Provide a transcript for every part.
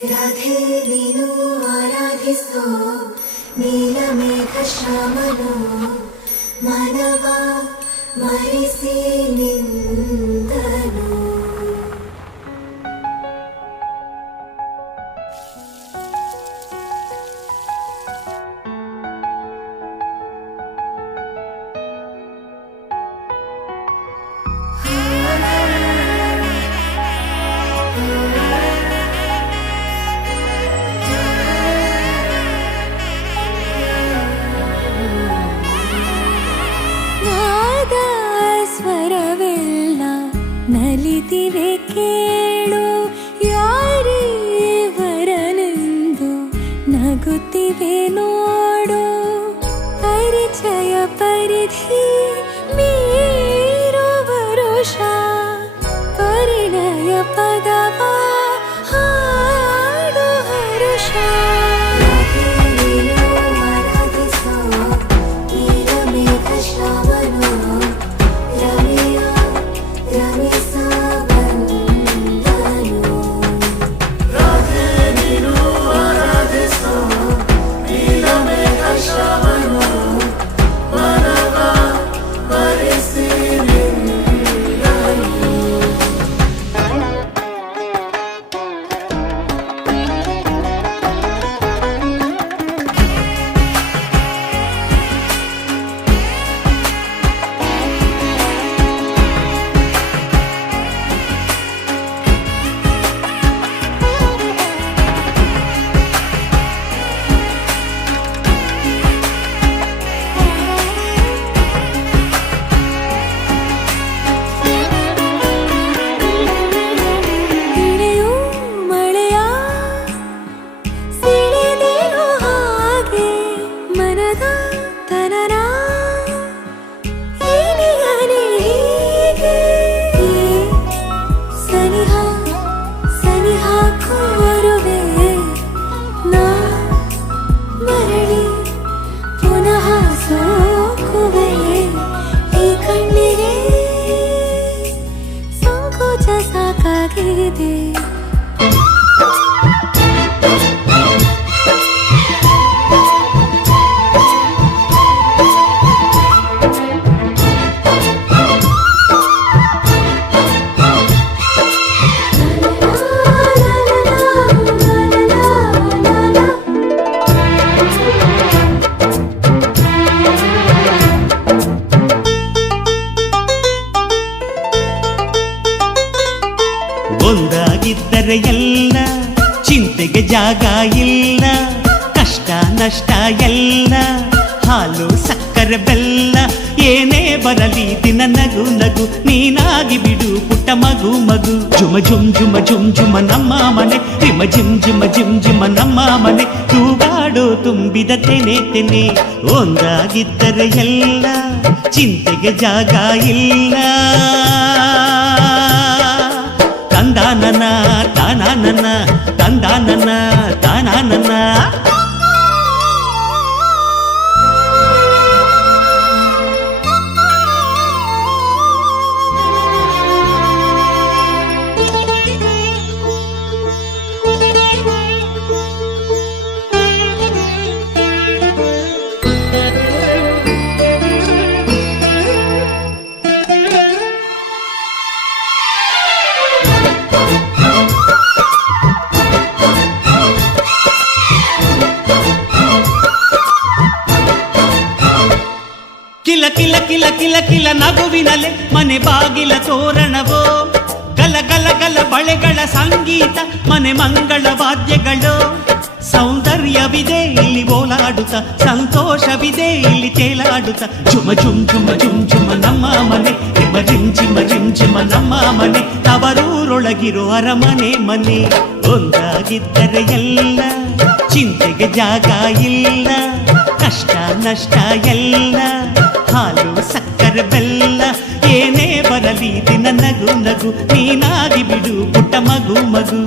ರಾಧೆ ನೀನು ಆರಾಧಿಸೋ ನೀಲಮೇಘ ಶ್ಯಾಮನು ಮನವ ಮರಿಸಿ ನಿಂದನು. ನಲಿದಿವೆ ಕೇಳು ಯಾರೀವರನೆಂದು ನಗುತ್ತಿವೆ ನೋಡು. ಪರಿಚಯ ಪರಿಧಿ ಮೀರುವ ವರುಷ ಪರಿಣಯ ಪದವ ಹಾಡು ಹರುಷ. ಆರಾಧಿಸೋ ನೀಲಮೇಘ ಶ್ಯಾಮನು ಸಾಕಾಗಿದೆ. ಒಂದಾಗಿದ್ದರೆ ಎಲ್ಲ ಚಿಂತೆಗೆ ಜಾಗ ಇಲ್ಲ. ಕಷ್ಟ ನಷ್ಟ ಎಲ್ಲ ಹಾಲು ಸಕ್ಕರೆ ಬೆಲ್ಲ ಏನೇ ಬರಲಿ ದಿನ ನಗು ನಗು ನೀನಾಗಿ ಬಿಡು ಪುಟ್ಟ ಮಗು ಮಗು. ಜುಮ ಜುಮ್ ಜುಮ ಜುಮ್ ಜುಮ ನಮ್ಮ ಮನೆ ರಿಮ ಜಿಮ್ ಜಿಮ ಜಿಮ್ ಜಿಮ ನಮ್ಮ ಮನೆ ತೂಗಾಡೋ ತುಂಬಿದ ತೆನೆ ತೆನೆ. ಒಂದಾಗಿದ್ದರೆ ಎಲ್ಲ ಚಿಂತೆಗೆ ಜಾಗ ಇಲ್ಲ. ತಂದಾನನ ತಾನಾನನ ತಂದಾನನ ತಾನಾನನ. ಕಿಲ ಕಿಲ ಕಿಲ ಕಿಲ ಕಿಲ ನಗುವಿನಲೆ ಮನೆ ಬಾಗಿಲ ತೋರಣವೋ. ಗಲ ಗಲ ಗಲ ಬಳೆಗಳ ಸಂಗೀತ ಮನೆ ಮಂಗಳ ವಾದ್ಯಗಳು. ಸೌಂದರ್ಯವಿದೆ ಇಲ್ಲಿ ಓಲಾಡುತ್ತ ಸಂತೋಷವಿದೆ ಇಲ್ಲಿ ತೇಲಾಡುತ್ತ. ಜುಮ ಜುಮ್ ಜುಮ ಜುಮ್ ಜುಮ ನಮ್ಮ ಮನೆ ರಿಮ ರಿಮ್ ಜಿಮ ರಿಮ್ ಜಿಮ ನಮ್ಮ ಮನೆ ತವರೂರೊಳಗಿರೋ ಅರಮನೆ ಮನೆ. ಒಂದಾಗಿದ್ದರೆ ಎಲ್ಲ ಚಿಂತೆಗೆ ಜಾಗ ಇಲ್ಲ. ಕಷ್ಟ ನಷ್ಟ ಎಲ್ಲ ಹಾಲು ಸಕ್ಕರೆ ಬೆಲ್ಲ ಏನೇ ಬರಲಿ ದಿನ ನಗು ನಗು ನೀನಾಗಿ ಬಿಡು ಪುಟ್ಟ ಮಗು ಮಗು.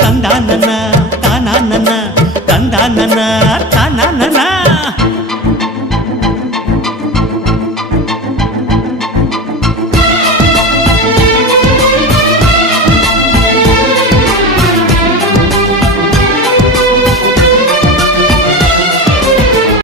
ತಂದಾನನ ತಾನಾನನ ತಂದಾನನ